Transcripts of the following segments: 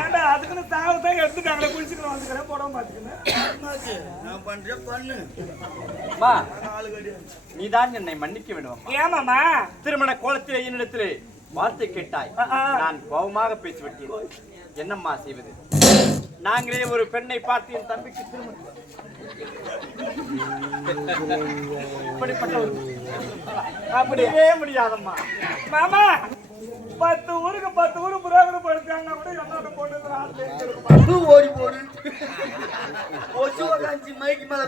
ஏன்டா அதுக்குன்னு தாவத்தான் எடுத்துட்டாங்களே குளிச்சுக்கிறோம் வந்துக்கிறேன் போடாம பாத்துக்கிறேன். நான் பண்றேன் பண்ணு. நீதான் என்னை மன்னிக்க வேண்டும். ஏமாமா திருமண கோலத்திலே என்னிடத்திலே வார்த்தை கேட்டாய். நான் கோபமாக பேசிவிட்டேன். என்னம்மா செய்வது? நாங்களே ஒரு பெண்ணை பார்த்து என் தம்பிக்கு திருமணம் இப்படிப்பட்ட ஒரு அப்படியே முடியாதம்மா. மாமா 10 ஊருக்கு 10 ஊரு புரோகிரம் படுத்தாங்கன்னா கூட என்னோட போட்டு ஓடி போடு ஒச்சு உக்காந்து மைக்கு மேல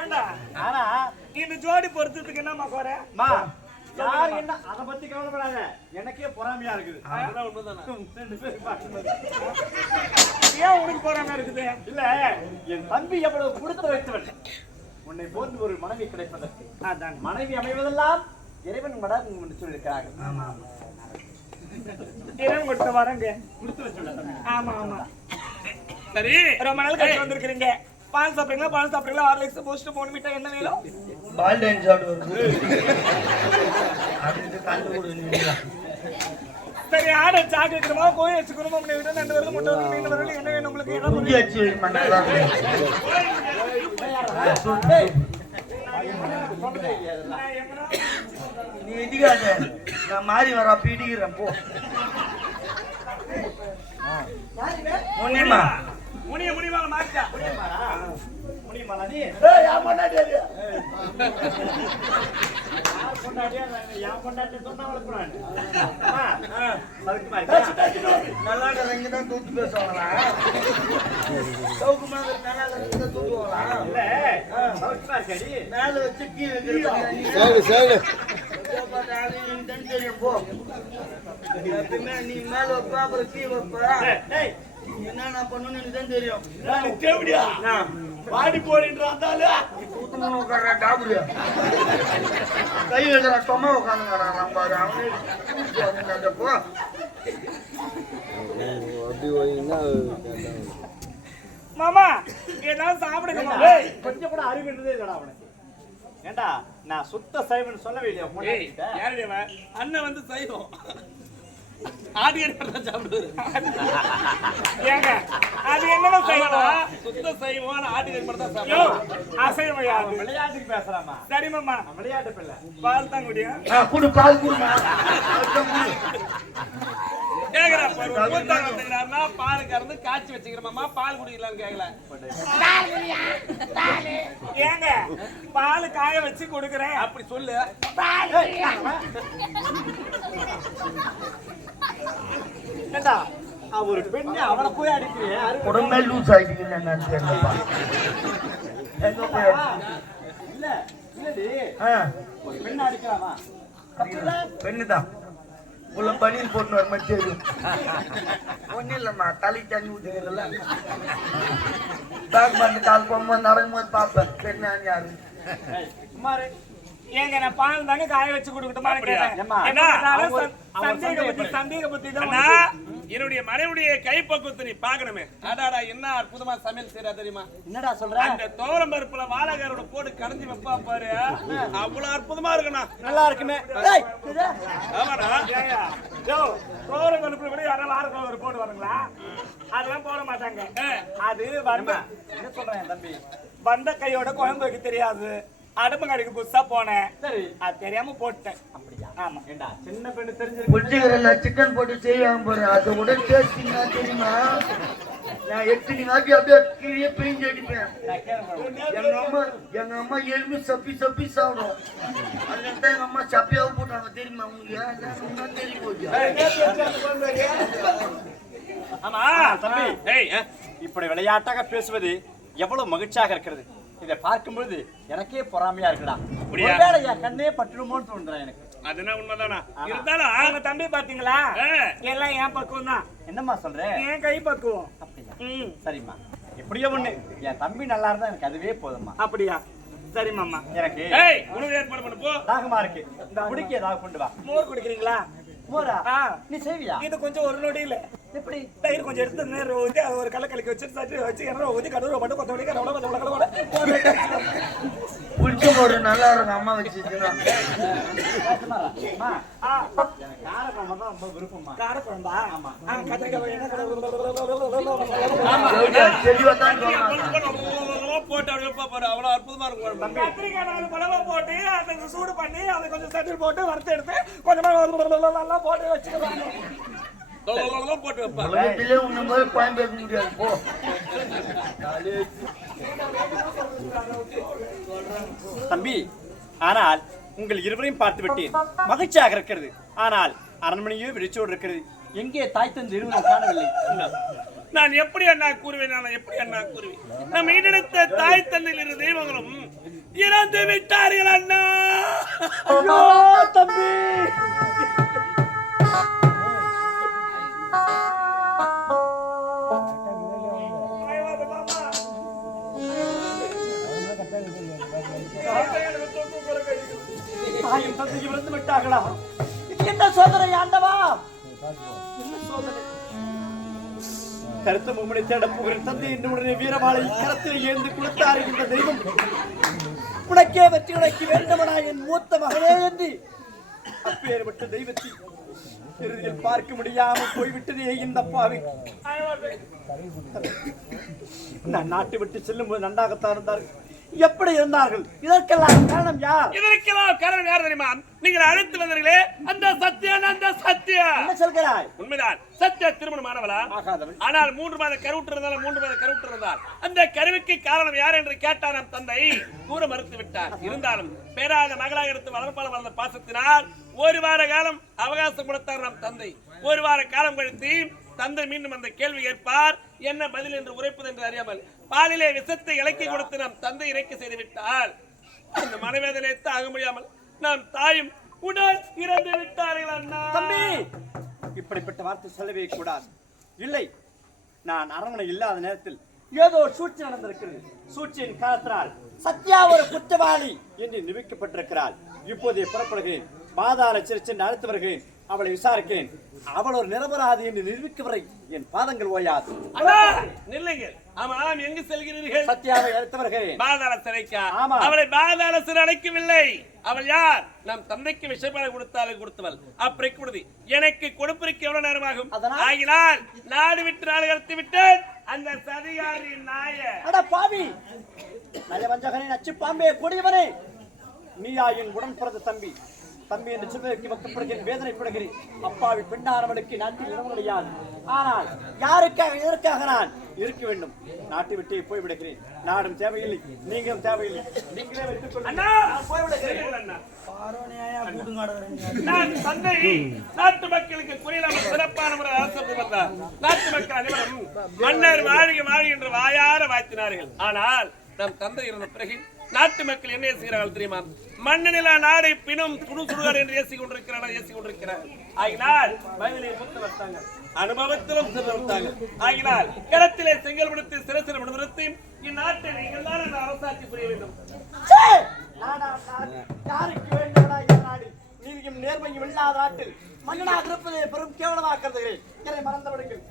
ஏண்டா ஆனா இந்த ஜோடி பொறுத்ததுக்கு என்னம்மா குறை? யார் என்ன அதை பத்தி கவலைப்படாத, எனக்கே பொறாமையா இருக்குது. ஏன் உனக்கு பொறாமையா இருக்குது? இல்ல, என் தம்பி எவ்வளவு கொடுத்து வைத்தவன். உன்னை போன்று ஒரு மனைவி கிடைப்பதற்கு அதான் மனைவி அமைவதெல்லாம் இறைவன் மடம் என்று சொல்லியிருக்கிறார்கள். இறைவன் கொடுத்த வரங்க கொடுத்து வச்சு. ஆமா ஆமா சரி. ரொம்ப நாள் கழிச்சு வந்திருக்கிறீங்க. பால் சாப்பிடுறீங்களா? பால் சாப்பிடுறீங்களா? ஹார்லிக்ஸ் பூஸ்ட் போன் மிட்டாய் என்ன வேணும்? பால் டைன் சாப்பிடுறது அப்படியே கண்டு கொடுங்க. சரி, ஆட சாக்கு வைக்கிறோமா? கோயில் வச்சு குடும்பம் விட்டு 2 வரல முட்டை வரல மீன் வரல என்ன வேணும் உங்களுக்கு? என்ன குஞ்சு வச்சு மண்ணால நீ இடிக்காத, நான் மாறி வர பீடிக்கிறேன் போ. முனியம்மா முனியமால மாறிட்டா. முடியுமாடா நீ? யார் பண்ணாடியா? யார் கொண்டாடியா? யார் கொண்டாடி சொன்னா வளர்க்குறான். நல்லா இங்க தான் தூத்து பேசுவாங்களா? சவுக்குமா நல்லா இங்க தூத்துவாங்களா? இல்ல, மேல வச்சு கீழே தெரியும் போ. எப்பவுமே நீ மேல வைப்ப அப்புறம் கீழே வைப்ப. என்ன பண்ணணும்னு எனக்கு தான் தெரியும். பாடி போடுறாந்தால உட்கார டாபுல கை வைக்கிற தொம்மா உட்காந்துங்கடா. நம்ம அவனே போ. மாமா ஏதாவது சாப்பிடுங்க மாமா. கொஞ்சம் கூட அறிவுன்றதே இல்லடா அவனுக்கு. ஏண்டா நான் சுத்த சைவன் சொல்லவே இல்லையா? யாருடைய அண்ணன் வந்து சைவம் ஆடியன் சாப்பிடுவாரு. ஏங்க அது என்னடா சைவம்? சுத்த சைவம் ஆடியன் மட்டும் தான் சாப்பிடுவோம். அசைவம் யாரு? விளையாட்டுக்கு பேசலாமா? சரி மாமா, விளையாட்டு பிள்ளை. பால் தான் குடியா? குடு பால் குடுமா. கேக்குறா பாரு, மூத்தாங்க வந்துக்கிறாருன்னா பால் கறந்து காய்ச்சி வச்சுக்கிறோமாமா, பால் குடிக்கலாம்னு கேக்கல. ஏங்க பால் காய வச்சு கொடுக்குறேன் அப்படி சொல்லு. ஏண்டா ஒரு பெண்ணு அவனை போய் அடிக்கிறேன். உடம்பே லூஸ் ஆகிட்டு என்னன்னு தெரியலப்பா. இல்ல இல்லடி, ஒரு பெண்ணை அடிக்கலாமா? பெண்ணுதான் உள்ள பனியன் போட்டு வர மாதிரி தெரியும். ஒன்னும் இல்லம்மா, தலை தண்ணி ஊத்துக்கிறதுல பேக் பண்ணி கால் போகும்போது நடக்கும் போது பார்ப்பேன் பெண்ணான்னு யாரு. ஏங்க நான் பால் தாங்க காய வச்சு கொடுக்கட்டுமா? சந்தேக புத்தி தான். என்னுடைய மனைவியுடைய கைப்பக்குவத்தை நீ பாக்கணுமே. அடாடா என்ன அற்புதமா சமையல் செய்யறா தெரியுமா? என்னடா சொல்ற? அந்த தோரம் பருப்புல வாழைக்காரோட போட்டு கடைஞ்சி வைப்பா பாரு, அவ்வளவு அற்புதமா இருக்குண்ணா. நல்லா இருக்குமே. ஆமாடா, தோரம் பருப்புல கூட யாராவது வாழைக்கார போட்டு வரங்களா? அதெல்லாம் போட மாட்டாங்க. அது வந்த என்ன சொல்றேன் தம்பி? வந்த கையோட குழம்பு வைக்க தெரியாது. அடுப்பு கடைக்கு புதுசா போனேன், சரி அது தெரியாம போட்டேன். அப்படியா? ஆமா. ஏண்டா சின்ன பெண்ணு தெரிஞ்சிருக்கு. புளிச்சிக்கிறல சிக்கன் போட்டு செய்வாங்க பாரு, அதை கூட டேஸ்டிங்கா தெரியுமா? நான் 8 நாட்டி அப்படியே கீழே பிழிஞ்சு அடிப்பேன். எங்க அம்மா எலும்பு சப்பி சப்பி சாப்பிடும். அதுதான் எங்க அம்மா சப்பியாவும் போட்டாங்க தெரியுமா உங்களுக்கு? தெரியும் போச்சு. ஆமா தம்பி, இப்படி விளையாட்டாக பேசுவது எவ்வளவு மகிழ்ச்சியாக இருக்கிறது. இதை பார்க்கும் பொழுது எனக்கே பொறாமையா இருக்குடா. ஒருவேளை என் கண்ணே பட்டுடுமோன்னு தோன்றான் எனக்கு. அதுனா உண்மைதானா? இருந்தாலும் அவங்க தம்பி பாத்தீங்களா, எல்லாம் என் பக்குவம் தான். என்னம்மா சொல்றேன்? என் கை பக்குவம். அப்படியா? சரிம்மா, எப்படியோ ஒண்ணு என் தம்பி நல்லா இருந்தா எனக்கு அதுவே போதும்மா. அப்படியா? சரி மாமா, எனக்கு உணவு ஏற்பாடு பண்ணு போ. தாகமா இருக்கு, குடிக்க ஏதாவது கொண்டு வா. மோர் குடிக்கிறீங்களா? மோரா? நீ செய்வியா? இது கொஞ்சம் ஒரு நொடி இல்ல. எப்படி? தயிர் கொஞ்சம் எடுத்து நேரம் ஊத்தி ஒரு கலக்கலக்கி வச்சு சட்டி வச்சு எண்ணெய் ஊத்தி கடுகு போட்டு கொத்தமல்லி கருவேப்பிலை புளிச்ச ஒரு நல்லா இருக்கும் அம்மா வச்சுச்சுன்னா. காரக்குழம்பு தான் ரொம்ப விருப்பமா. காரக்குழம்பா? செடிவா தான் போட்டு அப்படியே பாரு, அவ்வளவு அற்புதமா இருக்கும். கத்திரிக்காய் 4 பழமா போட்டு அதை சூடு பண்ணி அதை கொஞ்சம் சட்டில் போட்டு வறுத்து எடுத்து கொஞ்சமா போட்டு வச்சுக்கலாம். போட்டு வைப்பா. உலகத்திலே உன்ன மாதிரி பயன் பேச முடியாது போ. தம்பி, ஆனால் உங்கள் இருவரையும் பார்த்து விட்டேன், மகிழ்ச்சியாக இருக்கிறது. ஆனால் அரண்மனையோ விரிச்சோடு இருக்கிறது. எங்கே தாய் தந்தை இருவரும் காணவில்லை. நான் எப்படி அண்ணா கூறுவேன்? நான் எப்படி அண்ணா கூறுவேன்? நம் மீனெடுத்த தாய் தந்தையில் இரு தெய்வங்களும் இறந்து விட்டார்கள் அண்ணா. தம்பி, தாயும் தந்தையும் இறந்து விட்டார்களா? இது என்ன சோதனை ஆண்டவா? என்ன சோதனை? கருத்த மும்முனை தேட போகிற தந்தை என்னுடனே வீரவாளை கரத்தில் ஏந்து கொடுத்தார் என்ற தெய்வம் உனக்கே வெற்றி உனக்கு வேண்டுமடா என் மூத்த மகனே என்று அப்பேற்பட்ட தெய்வத்தை இறுதியில் பார்க்க முடியாமல் போய்விட்டதே இந்த பாவி. நான் நாட்டை விட்டு செல்லும் போது நன்றாகத்தான் இருந்தார்கள். எப்படி இருந்தார்கள்? இதற்கெல்லாம் காரணம் யார்? இதற்கெல்லாம் காரணம் யார் தெரியுமா? நீங்கள் அழைத்து வந்தீர்களே அந்த சத்யானந்த சத்யா. என்ன சொல்கிறாய்? உண்மைதான். சத்யா திருமணமானவளா? ஆனால் 3 மாத கருவுற்று இருந்தால் அந்த கருவுக்கு காரணம் யார் என்று கேட்டார் நம் தந்தை. கூற மறுத்து விட்டார். இருந்தாலும் பேராத மகளாக எடுத்து வளர்ந்த பாசத்தினால் 1 வார காலம் அவகாசம் கொடுத்தார் நம் தந்தை. 1 வார காலம் கழித்து தந்தை மீண்டும் அந்த கேள்வி கேட்பார். என்ன பதில் என்று உரைப்பது என்று அறியாமல் பாலிலே விஷத்தை இலக்கி கொடுத்து நம் தந்தை இறக்கி செய்து விட்டால் அந்த மனவேதனை தாங்க முடியாமல் நம் தாயும் உடல் இறந்து விட்டார்கள் அண்ணா. தம்பி, இப்படிப்பட்ட வார்த்தை சொல்லவே கூடாது. இல்லை, நான் அரண்மனை இல்லாத நேரத்தில் ஏதோ சூழ்ச்சி நடந்திருக்கிறது. சூழ்ச்சியின் காலத்தினால் சத்யா ஒரு குற்றவாளி என்று நிரூபிக்கப்பட்டிருக்கிறாள். இப்போதே புறப்படுகிறேன். பாதாள சிறைச்சென்று அழைத்து வருகிறேன். அவளை விசாரிக்கிறேன். அவள் ஒரு நிரபராதி என்று நிரூபிக்க வரை என் பாதங்கள் ஓயாது. நில்லுங்கள். ஆமாம், எங்கு செல்கிறீர்கள்? சத்யாவை அழைத்து வருகிறேன். பாதாள சிறைக்கா? ஆமா. அவளை பாதாள சிறை அடைக்கவில்லை. அவள் யார்? நம் தந்தைக்கு விஷயப்பாடு கொடுத்தவள். அப்படி கொடுதி எனக்கு கொடுப்பிற்கு எவ்வளவு நேரமாகும்? ஆகினால் நாடு விட்டு நாடு கடத்தி விட்டேன் அந்த சதிகாரியின் நாய. அட பாவி, நயவஞ்சகனே, நச்சு பாம்பே, கொடியவனே, நீயா என் உடன் பிறந்த தம்பி என்று சொல்வதற்கு வைக்கப்படுகிறேன், வேதனைப்படுகிறேன். அப்பாவி பெண்ணானவளுக்கு நாட்டில் இடம் கிடையாது. ஆனால் யாருக்காக எதற்காக நான் இருக்க வேண்டும்? நாட்டை விட்டு போய்விடுகிறேன். நாடும் தேவையில்லை, நீங்களும் தேவையில்லை. நீங்களே வைத்துக் கொள்ளுங்கள். போய்விடுகிறேன். நான் தந்தை நாட்டு மக்களுக்கு குறையில்லாமல் சிறப்பான முறை அரசு வந்தார். நாட்டு மக்கள் அனைவரும் மன்னர் வாழ்க வாழ்க என்று வாயார வாழ்த்தினார்கள். ஆனால் நம் தந்தை இருந்த பிறகு நாட்டு மக்கள் என்ன செய்கிறார்கள் தெரியுமா? மண்ணனிலா நாடை பினும் சுடுசுடுகார் என்று ஏசி கொண்டிருக்கிறார். ஆகினால் வயதிலே மூத்த வந்தாங்க, அனுபவத்திலும் சிறந்தாங்க. ஆகினால் களத்திலே செங்கல் விடுத்து சிறசிற விடுத்து இந்நாட்டை நீங்கள் தான் அந்த அரசாட்சி புரிய வேண்டும். யாருக்கு வேண்டும்டா இந்த நாடு? நீதியும் நேர்மையும் இல்லாத நாட்டில் மன்னனாக இருப்பதை பெரும் கேவலமாக கருதுகிறேன். என்னை மறந்தவர்கள்.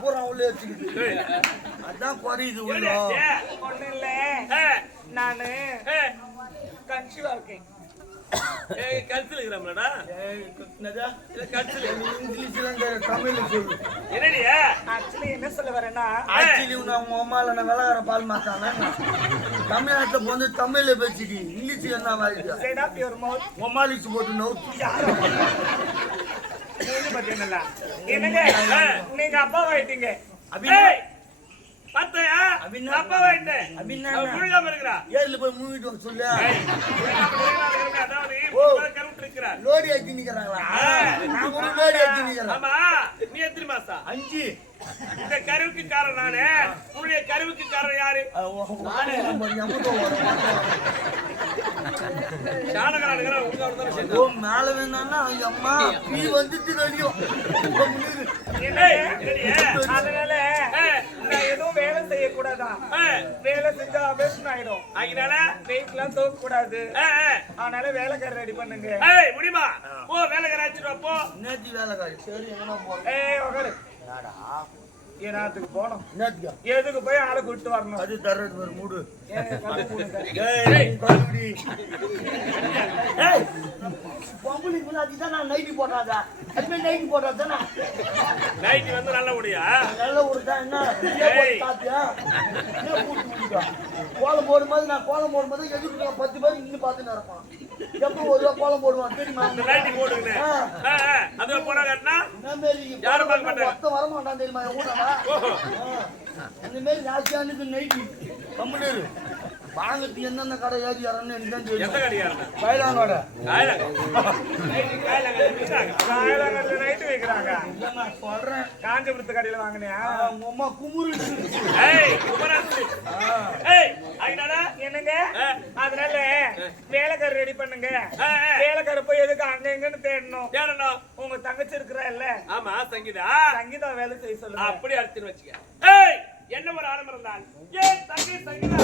பூரா உள்ளே வச்சுக்கிட்டு அதான் குறையுது உள்ள. நானு கன்சீவா இருக்கேன். என்ன சொல்ல வரேன்னா, தமிழ்நாட்டுல வந்து தமிழ்ல பேசிட்டு இங்கிலீஷ் என்ன போட்டு என்னங்க நீங்க அப்பா ஆயிட்டீங்க. பார்த்தையா? அப்படின்னா? அப்பா வாங்கிட்டு. அப்படின்னா? அவன் முழுகாம இருக்கிறா. ஏர்ல போய் மூவிட்டு வர சொல்லு. அதாவது ஓ. கருவிட்டு இருக்கிறார். லோடி ஏத்தி நிக்கிறாங்களா? நான் கூட லோடி ஏத்தி நிக்கிறேன். ஆமா, நீ எத்தனை மாசம்? 5. இந்த கருவுக்கு காரணம் நானே. உன்னுடைய கருவுக்கு காரணம் யாரு? சாணகராடுகிற உங்க அவர்தான் சேர்ந்து. ஓ மேல வேணான்னா அவங்க அம்மா நீ வந்துட்டு தெரியும். அதனால நான் எதுவும் வேலை செய்யக்கூடாதா? வேலை செஞ்சா அபேஷன் ஆயிடும். அதனால வெயிட்லாம் தூக்க கூடாது. அதனால வேலைக்காரர் ரெடி பண்ணுங்க. முடியுமா? போ வேலைக்கார ஆச்சுட்டு போ. நேத்தி வேலைக்காரி சரி எங்கன்னா போறோம். உக்காரு. ஏனாத்துக்கு போனோம். நேத்திக்கா எதுக்கு போய் ஆளை கூட்டு வரணும்? அது தர்றது ஒரு மூடு. பொம்பளைக்கு முன்னாடி நான் நைட்டி போட்டாதா? அதுமே நைட்டி போட்டாதானே நைட்டி வந்து நல்ல முடியா? நல்ல ஒரு தான் என்ன சாப்பிட்டியா? கோலம் போடும்போது நான் கோலம் போடும்போது எதுக்கு 10 பேர் இங்க பார்த்துன்னு இருப்பான். எப்போ ஒரு கோலம் போடுவான் தெரியுமா? இந்த நைட்டி போடுங்க. அது போனா கட்டினா என்ன மாரி யாரும் பார்க்க மாட்டாங்க. மொத்தம் வர மாட்டான் தெரியுமா? ஊடாடா அந்த மாரி ராசியானுக்கு நைட்டி கம்முனு வாங்கத்து என்னென்ன கடை ஏறி யாருன்னு எனக்கு தான் தெரியும். எந்த கடையா? கைலாங்கடை. காயலாங்கல்ல நைட்டு வைக்கிறாங்க. நான் சொல்றேன் காஞ்சிபுரத்து கடையில வாங்கினியா? உங்க அம்மா குமுறு. என்னங்க? அதனால வேலைக்காரர் ரெடி பண்ணுங்க. வேலைக்காரர் போய் எதுக்கு அங்க எங்கன்னு தேடணும். உங்க தங்கச்சி இருக்கிறா இல்ல? ஆமா, சங்கீதா. சங்கீதா வேலை செய்ய சொல்லுங்க. அப்படி அடிச்சுன்னு வச்சுக்க. என்ன ஒரு ஆரம்பம் இருந்தால் ஏன் தங்கை சங்கீதா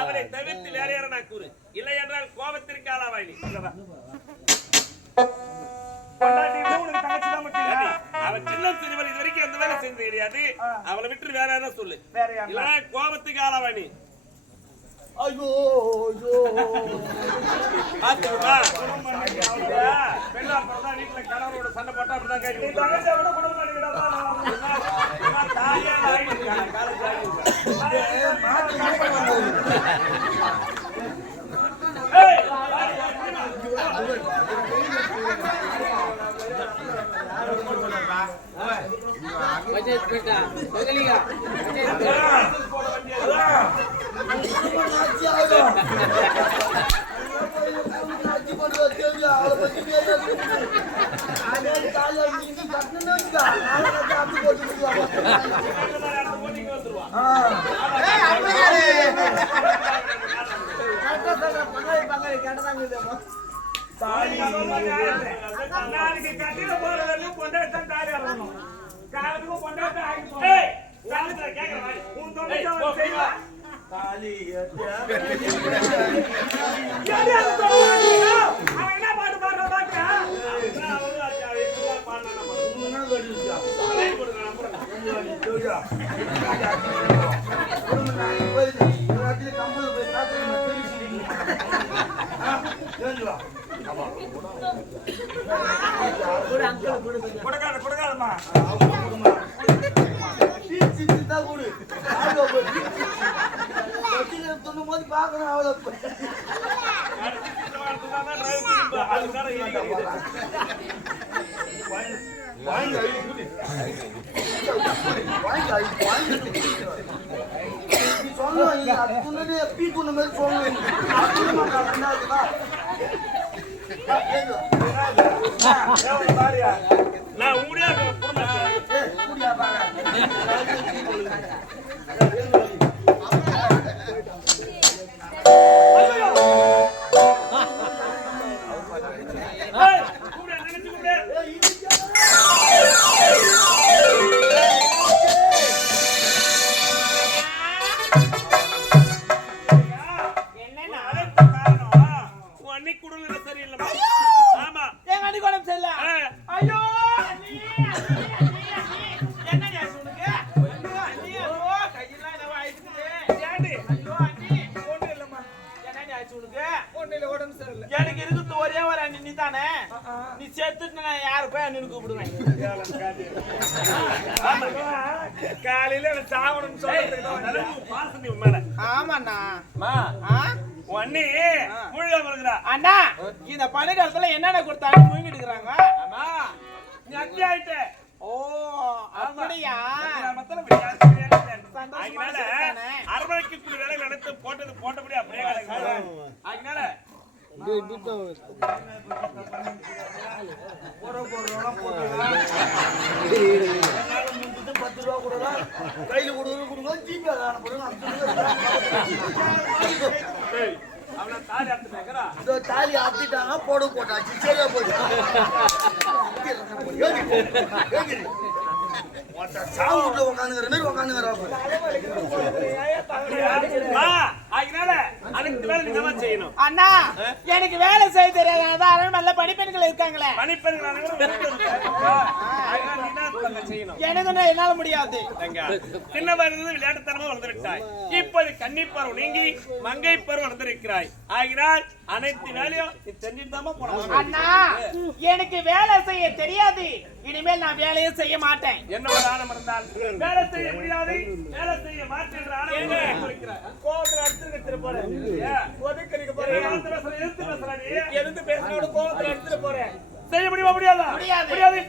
அவரை தவிர்த்து வேற யாரை நான் கூறு. இல்லை என்றால் கோபத்திற்கு ஆளாவாய். அவன் சின்ன சிறுவன் இது வரைக்கும் எந்த வேலை செஞ்சது கிடையாது. அவளை விட்டு வேற யாரா சொல்லு. இல்ல கோபத்துக்கு ஆளாவாய். ஐயோ ஐயோ பாத்துக்கா பெண்ணா பிறந்தா வீட்டுல கணவரோட சண்டை போட்டா அப்படிதான் கேட்டு கட்டில போறதும் கொண்டாட்டம் தாலி ஆகணும். காலத்துக்கும் கொண்டாட்டம் ஆகிப்போம். என்ன பாட்டு பாடுற பாட்டா? கொடுக்காதம்மா. போது பாக்கணும் அவளை நான் ஊடியா எனக்கு இருக்கு ஒரே ஒரு அண்ணி தானே. நீ சேர்த்துட்டு நான் யாரு போய் அண்ணன் கூப்பிடுவேன். காலையில சாவணும்னு சொல்றேன். ஆமாண்ணா ஒன்னே முழுக வருகிறா. அண்ணா இந்த பனிக்காலத்துல என்னென்ன கொடுத்தாங்க முழுங்கிட்டு இருக்கிறாங்க. நீ அத்தி ஆயிட்ட. ஓ அப்படியா? மத்தல அதனால அரவணைக்கு வேலை நடத்து போட்டபடி அப்படியே கிடக்கு. அதனால கையில கொடுங்க ஜிபே அவனை தாலி அறுத்து பேக்கிறா. தாலி ஆத்திட்டாங்க போட்டாச்சு சரியா போச்சு சாவு வீட்டுல உட்காந்துங்கிற மாதிரி உட்காந்துங்கிறா அதனால அதுக்கு மேல நீங்க தான் செய்யணும். அண்ணா எனக்கு வேலை செய்ய தெரியாது அதான் நல்ல பணிப்பெண்கள் இருக்காங்களே பணிப்பெண்கள் செய்யணும். எனக்கு என்னால முடியாது. சின்ன வயதிலிருந்து விளையாட்டுத்தனமா வளர்ந்து விட்டாய். இப்போது கன்னி பருவம் நீங்கி மங்கை பருவம் வளர்ந்திருக்கிறாய். ஆகினால் அனைத்து வேலையும் தெரிஞ்சுதாமா போனோம். அண்ணா எனக்கு வேலை செய்ய தெரியாது. இனிமேல் நான் வேலையே செய்ய மாட்டேன். என்ன ஒரு ஆணம் இருந்தால் வேலை செய்ய முடியாது, வேலை செய்ய மாட்டேன் என்ற ஆணம் இருக்கிறார். கோவத்துல எடுத்துட்டு போறேன். ஒதுக்கறிக்க போறேன். எதிர்த்து பேசுறாடி. எதிர்த்து பேசினோட கோவத்துல எடுத்துட்டு போறேன். செய்ய முடியுமா? முடியாதா? முடியாது. முடியாது.